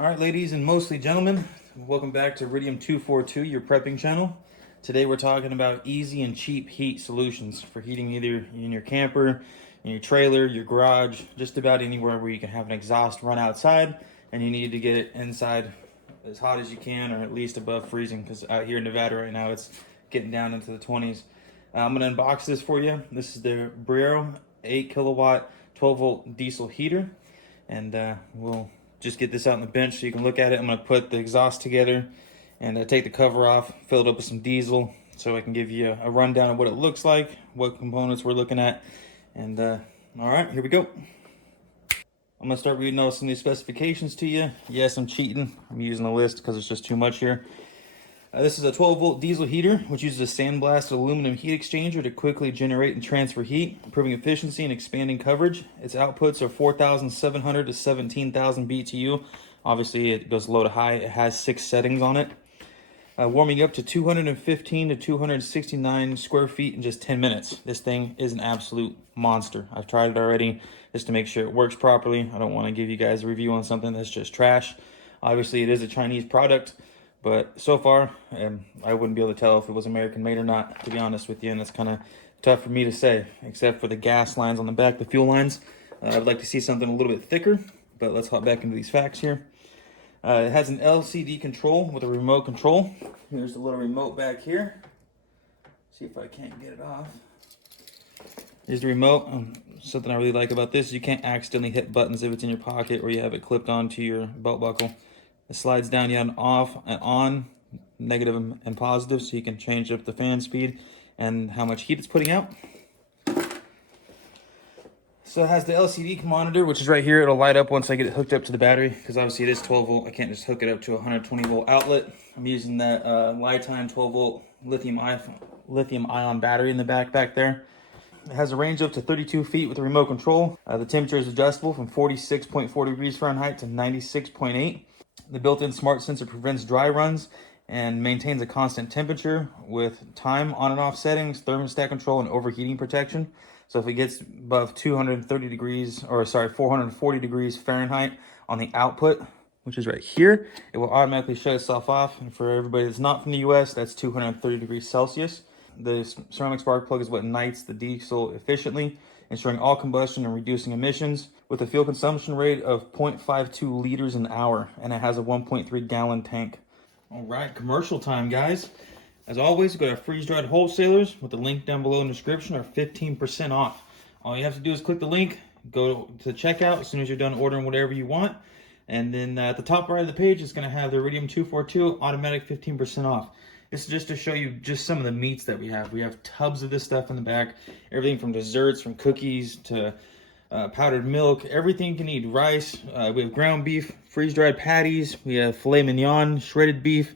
All right, ladies and mostly gentlemen, welcome back to Iridium 242, your prepping channel. Today we're talking about easy and cheap heat solutions for heating either in your camper, in your trailer, your garage, just about anywhere where you can have an exhaust run outside and you need to get it inside as hot as you can, or at least above freezing, because out here in Nevada right now it's getting down into the 20s. I'm going to unbox this for you. This is the BreAro 8 kilowatt 12 volt diesel heater, and we'll just get this out on the bench so you can look at it. I'm going to put the exhaust together and take the cover off, fill it up with some diesel so I can give you a rundown of what it looks like, what components we're looking at. And all right, here we go. I'm going to start reading out some of these specifications to you. Yes, I'm cheating. I'm using a list because it's just too much here. This is a 12 volt diesel heater, which uses a sandblasted aluminum heat exchanger to quickly generate and transfer heat, improving efficiency and expanding coverage. Its outputs are 4,700 to 17,000 BTU. Obviously, it goes low to high. It has 6 settings on it. Warming up to 215 to 269 square feet in just 10 minutes. This thing is an absolute monster. I've tried it already just to make sure it works properly. I don't want to give you guys a review on something that's just trash. Obviously, it is a Chinese product, but so far, I wouldn't be able to tell if it was American made or not, to be honest with you, and that's kind of tough for me to say, except for the gas lines on the back, the fuel lines. I'd like to see something a little bit thicker, but let's hop back into these facts here. It has an LCD control with a remote control. Here's the little remote back here. See if I can't get it off. Here's the remote. Something I really like about this is you can't accidentally hit buttons if it's in your pocket or you have it clipped onto your belt buckle. It slides down, you have an off and on, negative and positive, so you can change up the fan speed and how much heat it's putting out. So it has the LCD monitor, which is right here. It'll light up once I get it hooked up to the battery, because obviously it is 12 volt. I can't just hook it up to a 120 volt outlet. I'm using that Lifetime 12 volt lithium ion battery in the back there. It has a range up to 32 feet with a remote control. The temperature is adjustable from 46.4 degrees Fahrenheit to 96.8. The built-in smart sensor prevents dry runs and maintains a constant temperature with time on and off settings, thermostat control, and overheating protection. So if it gets above 440 degrees Fahrenheit on the output, which is right here, it will automatically shut itself off. And for everybody that's not from the US, that's 230 degrees Celsius. The ceramic spark plug is what ignites the diesel efficiently, ensuring all combustion and reducing emissions, with a fuel consumption rate of 0.52 liters an hour, and it has a 1.3 gallon tank. All right, commercial time, guys. As always, go to freeze-dried wholesalers with the link down below in the description, or 15% off. All you have to do is click the link, go to checkout as soon as you're done ordering whatever you want, and then at the top right of the page, it's going to have the Iridium 242 automatic 15% off. This is just to show you just some of the meats that we have. We have tubs of this stuff in the back, everything from desserts, from cookies to powdered milk, everything you can eat. Rice, we have ground beef, freeze-dried patties, we have filet mignon, shredded beef,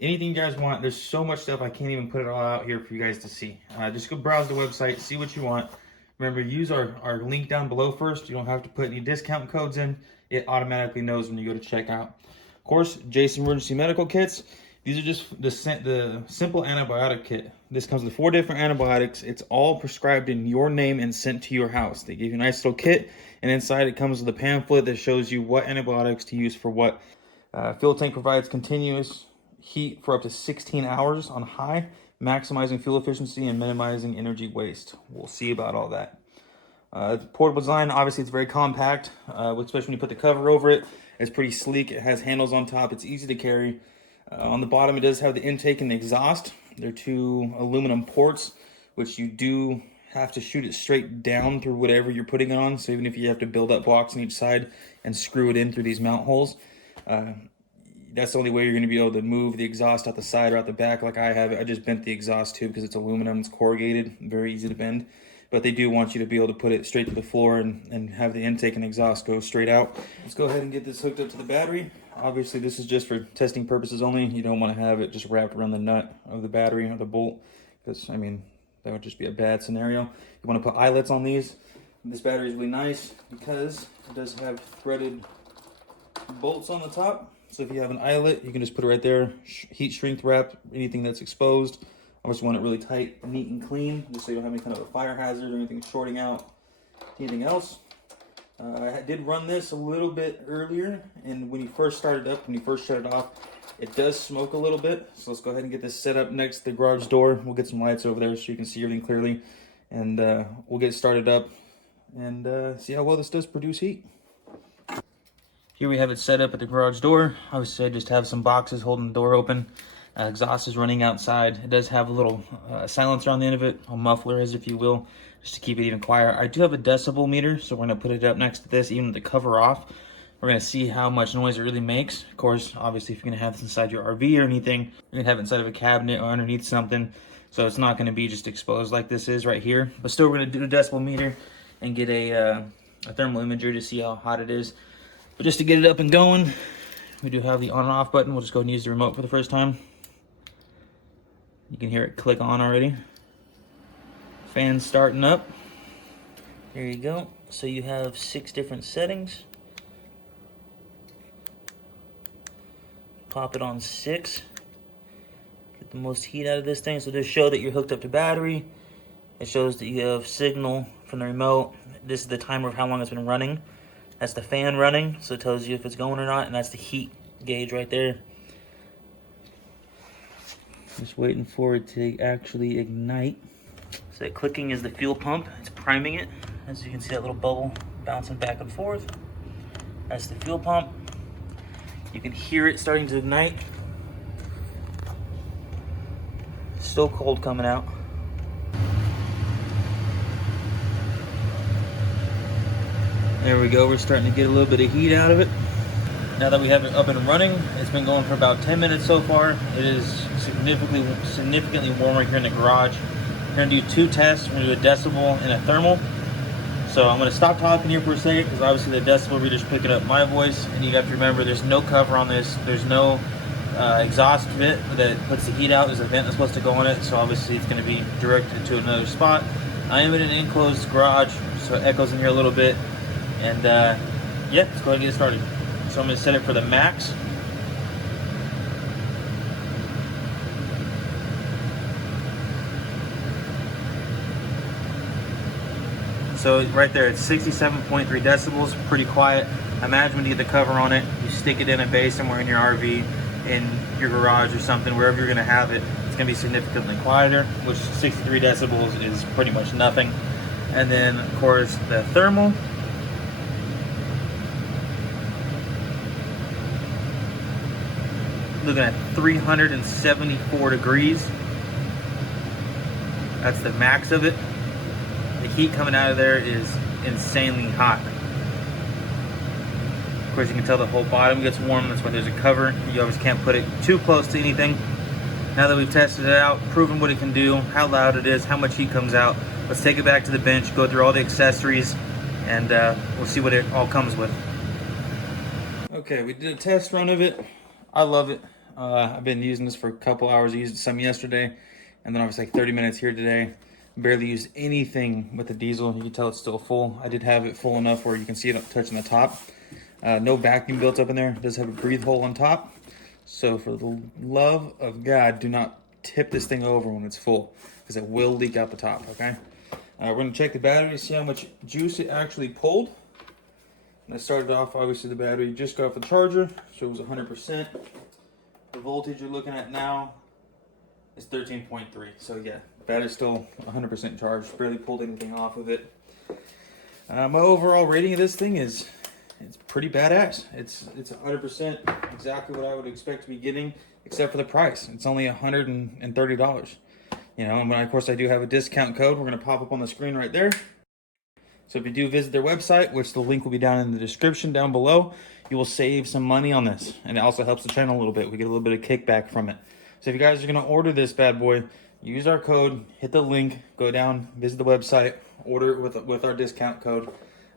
anything you guys want. There's so much stuff, I can't even put it all out here for you guys to see. Just go browse the website, see what you want. Remember, use our link down below first. You don't have to put any discount codes in. It automatically knows when you go to checkout. Of course, Jason Emergency Medical Kits. These are just the simple antibiotic kit. This comes with 4 different antibiotics. It's all prescribed in your name and sent to your house. They give you a nice little kit, and inside it comes with a pamphlet that shows you what antibiotics to use for what. Fuel tank provides continuous heat for up to 16 hours on high, maximizing fuel efficiency and minimizing energy waste. We'll see about all that. Portable design, obviously it's very compact, especially when you put the cover over it. It's pretty sleek. It has handles on top. It's easy to carry. On the bottom, it does have the intake and the exhaust. They're 2 aluminum ports, which you do have to shoot it straight down through whatever you're putting it on. So even if you have to build up blocks on each side and screw it in through these mount holes, that's the only way you're going to be able to move the exhaust out the side or out the back like I have it. I just bent the exhaust tube because it's aluminum, it's corrugated, very easy to bend. But they do want you to be able to put it straight to the floor and have the intake and exhaust go straight out. Let's go ahead and get this hooked up to the battery. Obviously, this is just for testing purposes only. You don't want to have it just wrapped around the nut of the battery or the bolt, because, I mean, that would just be a bad scenario. You want to put eyelets on these. This battery is really nice because it does have threaded bolts on the top. So if you have an eyelet, you can just put it right there, heat shrink wrap anything that's exposed. Obviously, you want it really tight, neat, and clean, just so you don't have any kind of a fire hazard or anything shorting out. Anything else? I did run this a little bit earlier, and when you first start it up, when you first shut it off, it does smoke a little bit. So let's go ahead and get this set up next to the garage door. We'll get some lights over there so you can see everything clearly, and we'll get started up and see how well this does produce heat. Here we have it set up at the garage door. Obviously, I just have some boxes holding the door open. Exhaust is running outside. It does have a little silencer on the end of it, a muffler as if you will, just to keep it even quieter. I do have a decibel meter, so we're gonna put it up next to this, even with the cover off. We're gonna see how much noise it really makes. Of course, obviously, if you're gonna have this inside your RV or anything, you're gonna have it inside of a cabinet or underneath something, so it's not gonna be just exposed like this is right here. But still, we're gonna do the decibel meter and get a thermal imager to see how hot it is. But just to get it up and going, we do have the on and off button. We'll just go and use the remote for the first time. You can hear it click on already. Fan's starting up. There you go. So you have 6 different settings. Pop it on 6. Get the most heat out of this thing. So this shows that you're hooked up to battery. It shows that you have signal from the remote. This is the timer of how long it's been running. That's the fan running, so it tells you if it's going or not, and that's the heat gauge right there. Just waiting for it to actually ignite. So that clicking is the fuel pump. It's priming it. As you can see, that little bubble bouncing back and forth. That's the fuel pump. You can hear it starting to ignite. Still cold coming out. There we go, we're starting to get a little bit of heat out of it. Now that we have it up and running, it's been going for about 10 minutes so far. It is significantly warmer here in the garage. We're gonna do 2 tests. We're gonna do a decibel and a thermal. So I'm gonna stop talking here for a second because obviously the decibel reader's picking up my voice, and you have to remember there's no cover on this. There's no exhaust vent that puts the heat out. There's a vent that's supposed to go in it, so obviously it's gonna be directed to another spot. I am in an enclosed garage, so it echoes in here a little bit. And yeah, let's go ahead and get started. So I'm going to set it for the max. So right there, it's 67.3 decibels, pretty quiet. Imagine when you get the cover on it, you stick it in a bay somewhere in your RV, in your garage or something, wherever you're going to have it, it's going to be significantly quieter, which 63 decibels is pretty much nothing. And then, of course, the thermal. Looking at 374 degrees. That's the max of it. The heat coming out of there is insanely hot. Of course, you can tell the whole bottom gets warm. That's why there's a cover. You always can't put it too close to anything. Now that we've tested it out, proven what it can do, how loud it is, how much heat comes out, let's take it back to the bench, go through all the accessories, and we'll see what it all comes with. Okay, we did a test run of it. I love it. I've been using this for a couple hours. I used some yesterday, and then obviously like 30 minutes here today. Barely used anything with the diesel. You can tell it's still full. I did have it full enough where you can see it touching the top. No vacuum built up in there. It does have a breathe hole on top. So for the love of God, do not tip this thing over when it's full, because it will leak out the top, okay? We're gonna check the battery to see how much juice it actually pulled. And I started off, obviously the battery just got off the charger, so it was 100%. The voltage you're looking at now is 13.3. So yeah, battery's still 100% charged. Barely pulled anything off of it. My overall rating of this thing is, it's pretty badass. It's 100% exactly what I would expect to be getting, except for the price. It's only $130. You know, and of course I do have a discount code. We're gonna pop up on the screen right there. So if you do visit their website, which the link will be down in the description down below, you will save some money on this. And it also helps the channel a little bit. We get a little bit of kickback from it. So if you guys are gonna order this bad boy, use our code, hit the link, go down, visit the website, order it with our discount code.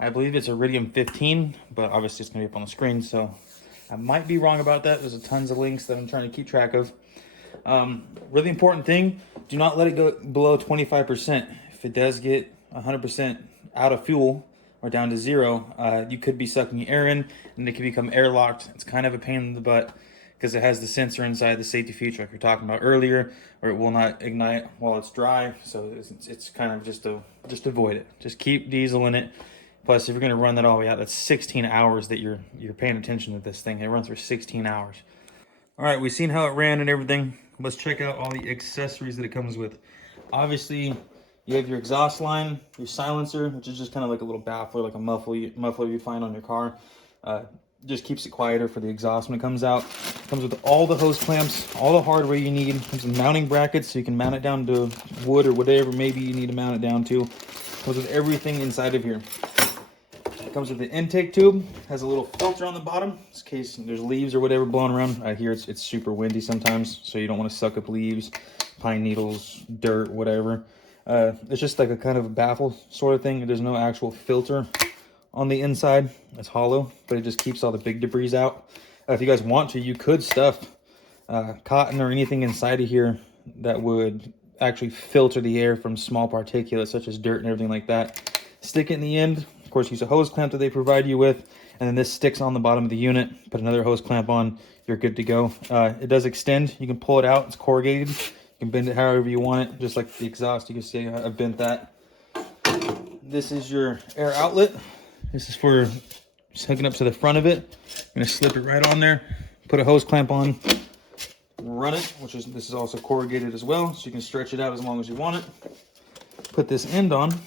I believe it's Iridium 15, but obviously it's gonna be up on the screen, so I might be wrong about that. There's tons of links that I'm trying to keep track of. Really important thing, do not let it go below 25%. If it does get 100% out of fuel or down to 0, you could be sucking air in and it can become airlocked. It's kind of a pain in the butt because it has the sensor inside the safety feature like we were talking about earlier, or it will not ignite while it's dry. So it's kind of just avoid it. Just keep diesel in it. Plus, if you're going to run that all the way out, that's 16 hours that you're paying attention to this thing. It runs for 16 hours. All right, we've seen how it ran and everything. Let's check out all the accessories that it comes with. Obviously, you have your exhaust line, your silencer, which is just kind of like a little baffler, like a muffler you'd find on your car. Just keeps it quieter for the exhaust when it comes out. Comes with all the hose clamps, all the hardware you need. Comes with mounting brackets so you can mount it down to wood or whatever maybe you need to mount it down to. Comes with everything inside of here. It comes with the intake tube. Has a little filter on the bottom in case there's leaves or whatever blowing around. I hear it's super windy sometimes, so you don't want to suck up leaves, pine needles, dirt, whatever. It's just like a kind of a baffle sort of thing. There's no actual filter on the inside. It's hollow, but it just keeps all the big debris out. If you guys want to, you could stuff cotton or anything inside of here that would actually filter the air from small particulates such as dirt and everything like that. Stick it in the end. Of course, use a hose clamp that they provide you with, and then this sticks on the bottom of the unit. Put another hose clamp on, you're good to go. It does extend. You can pull it out. It's corrugated. You can bend it however you want it, just like the exhaust. You can see I bent that. This is your air outlet. This is for just hooking up to the front of it. I'm gonna slip it right on there, put a hose clamp on, run it, this is also corrugated as well, so you can stretch it out as long as you want it. Put this end on,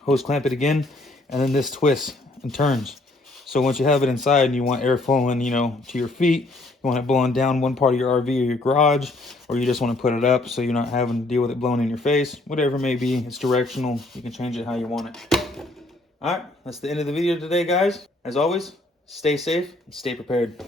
hose clamp it again, and then this twists and turns. So once you have it inside and you want air flowing, to your feet, you want it blowing down one part of your RV or your garage, or you just want to put it up so you're not having to deal with it blowing in your face, whatever it may be, it's directional. You can change it how you want it. All right, that's the end of the video today, guys. As always, stay safe and stay prepared.